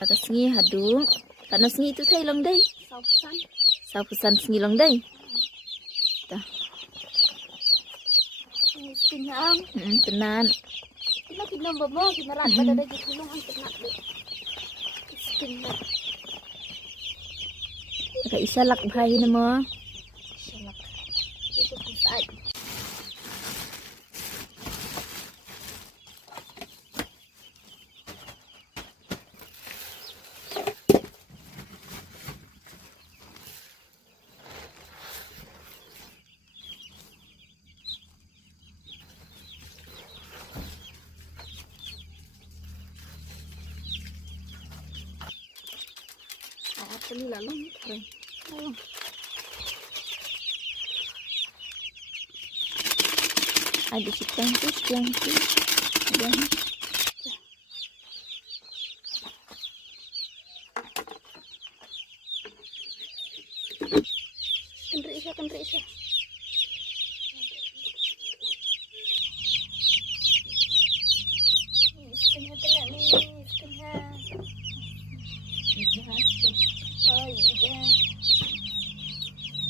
Atas sengi hadu. Karena sengi itu saya long day. Sausan. Sausan sengi long day. Dah. Miskin ang. Tenan. Kita kinom bobo, kimerat pada ada julung ang tenak deh. Miskin na. Agak isalak bahaya nama. Salak. Itu pisai. Ini lalu keren. Ada si cantik. Dan Kendri isya.